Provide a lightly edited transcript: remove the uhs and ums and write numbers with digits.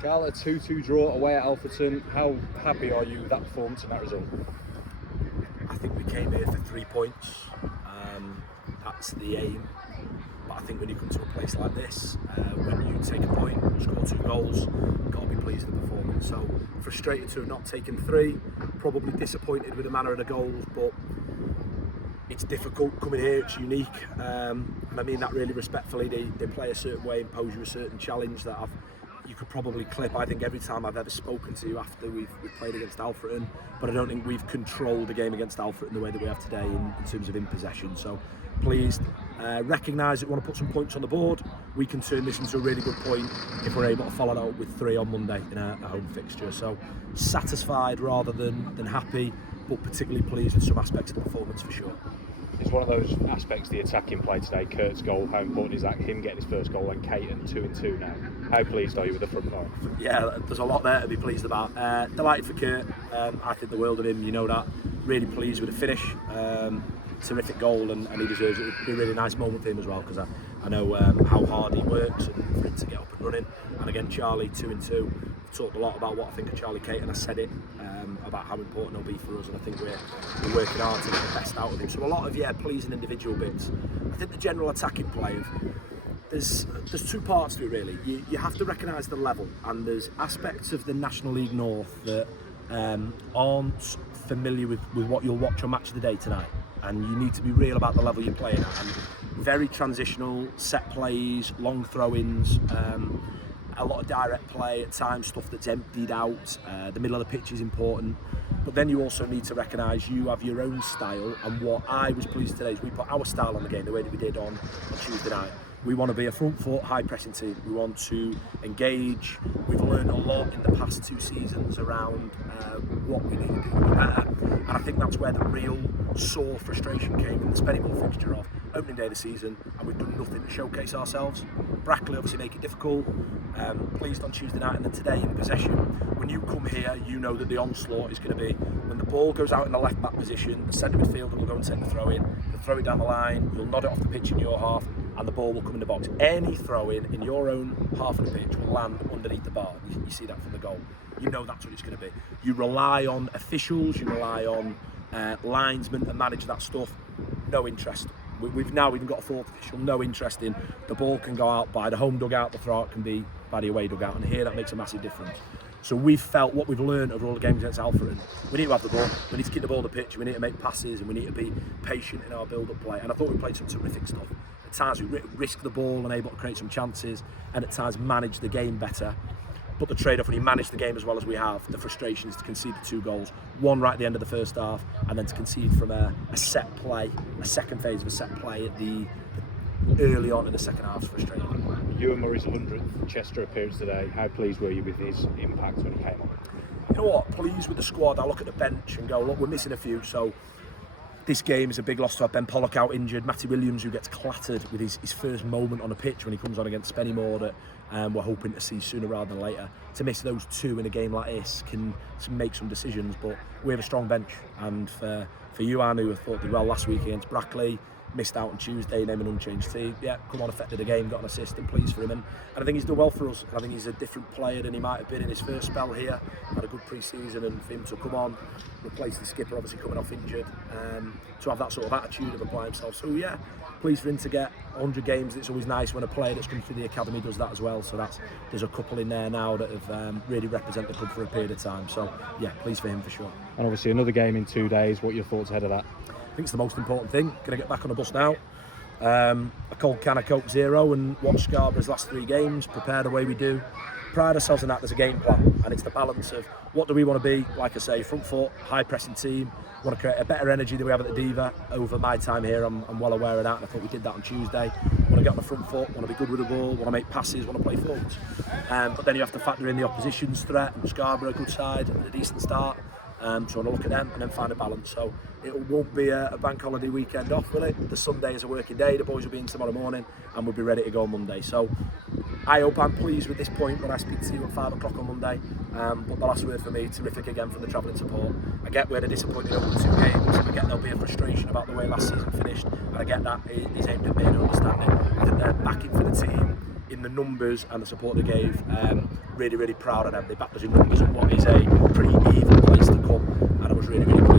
Cal, a 2-2 draw away at Alfreton. How happy are you with that performance and that result? I think we came here for 3 points. That's the aim. But I think when you come to a place like this, when you take a point, score 2 goals, you've got to be pleased with the performance. So frustrated to have not taken 3, probably disappointed with the manner of the goals, but it's difficult coming here, it's unique, and I mean that really respectfully. They play a certain way, impose you a certain challenge that you could probably clip. I think every time I've ever spoken to you after we've played against Alfreton, but I don't think we've controlled the game against Alfreton the way that we have today in terms of in possession. So pleased, recognise that we want to put some points on the board. We can turn this into a really good point if we're able to follow that up with 3 on Monday in a home fixture. So satisfied rather than happy, but particularly pleased with some aspects of the performance for sure. It's one of those aspects, the attacking play today. Kurt's goal, how important is that? Him getting his first goal and Caton 2-2 now. How pleased are you with the front line? Yeah, there's a lot there to be pleased about. Delighted for Kurt. I think the world of him, you know that. Really pleased with the finish. Terrific goal, and he deserves it. It'd be a really nice moment for him as well, because I know how hard he works and for him to get up and running. And again, Charlie 2-2. I've talked a lot about what I think of Charlie Caton. I said it about how important he'll be for us, and I think we're working hard to get the best out of him. So a lot of pleasing individual bits. I think the general attacking play, there's 2 parts to it really. You have to recognise the level, and there's aspects of the National League North that aren't familiar with what you'll watch on Match of the Day tonight, and you need to be real about the level you're playing at. And very transitional, set plays, long throw-ins, a lot of direct play at times, stuff that's emptied out. The middle of the pitch is important, but then you also need to recognise you have your own style. And what I was pleased today is we put our style on the game the way that we did on Tuesday night. We want to be a front foot, high pressing team. We want to engage. We've learned a lot in the past 2 seasons around what we need to do better, and I think that's where the real sore frustration came in the Spennymoor fixture of opening day of the season, and we've done nothing to showcase ourselves. Brackley obviously make it difficult. Pleased on Tuesday night, and then today in possession. When you come here, you know that the onslaught is going to be when the ball goes out in the left back position, the centre midfielder will go and take the throw in, you'll throw it down the line, you'll nod it off the pitch in your half, and the ball will come in the box. Any throw in your own half of the pitch will land underneath the bar. You see that from the goal. You know that's what it's going to be. You rely on officials, you rely on linesmen to manage that stuff. No interest. We've now even got a 4th official, no interest in the ball can go out by the home dugout, the throw out can be by the away dugout, and here that makes a massive difference. So we've felt what we've learned over all the games against Alfreton. We need to have the ball, we need to keep the ball on the pitch, we need to make passes, and we need to be patient in our build-up play. And I thought we played some terrific stuff. At times we risk the ball and able to create some chances, and at times manage the game better. But the trade-off, when you manage the game as well as we have, the frustration is to concede the 2 goals. 1 right at the end of the first half, and then to concede from a set play, a second phase of a set play at the early on in the second half is frustrating. Ewan Murray's 100th Chester appearance today. How pleased were you with his impact when he came on? You know what? Pleased with the squad. I look at the bench and go, look, we're missing a few. So this game is a big loss to have Ben Pollock out injured. Matty Williams, who gets clattered with his first moment on the pitch when he comes on against Spennymoor, that we're hoping to see sooner rather than later. To miss those 2 in a game like this can make some decisions, but we have a strong bench. And for Ewan, who I thought did well last week against Brackley, missed out on Tuesday, named an unchanged team. Yeah, come on, affected the game, got an assist, and pleased for him. And I think he's done well for us. I think he's a different player than he might have been in his first spell here. Had a good pre-season, and for him to come on, replace the skipper, obviously coming off injured, to have that sort of attitude of applying himself. So yeah, pleased for him to get 100 games. It's always nice when a player that's come through the academy does that as well. So there's a couple in there now that have really represented the club for a period of time. So yeah, pleased for him for sure. And obviously another game in 2 days. What are your thoughts ahead of that? I think it's the most important thing. Going to get back on the bus now. A cold can of Coke Zero and watch Scarborough's last 3 games, prepare the way we do. Pride ourselves in that there's a game plan, and it's the balance of what do we want to be, like I say, front foot, high pressing team. We want to create a better energy than we have at the Diva. Over my time here, I'm well aware of that, and I thought we did that on Tuesday. Want to get on the front foot, want to be good with the ball, want to make passes, want to play forwards. But then you have to factor in the opposition's threat, and Scarborough, a good side, a decent start. So I want to look at them and then find a balance. So it won't be a bank holiday weekend off, will it? The Sunday is a working day. The boys will be in tomorrow morning and we'll be ready to go on Monday. So I hope I'm pleased with this point when I speak to you at 5 o'clock on Monday. But the last word for me, terrific again from the travelling support. I get we're disappointed over the 2 games. I get there'll be a frustration about the way last season finished. And I get that is aimed at me and understanding. I think they're backing for the team in the numbers and the support they gave. Really, really proud of them. They backed us in numbers at what is a pretty even place to come, and I was really, really pleased.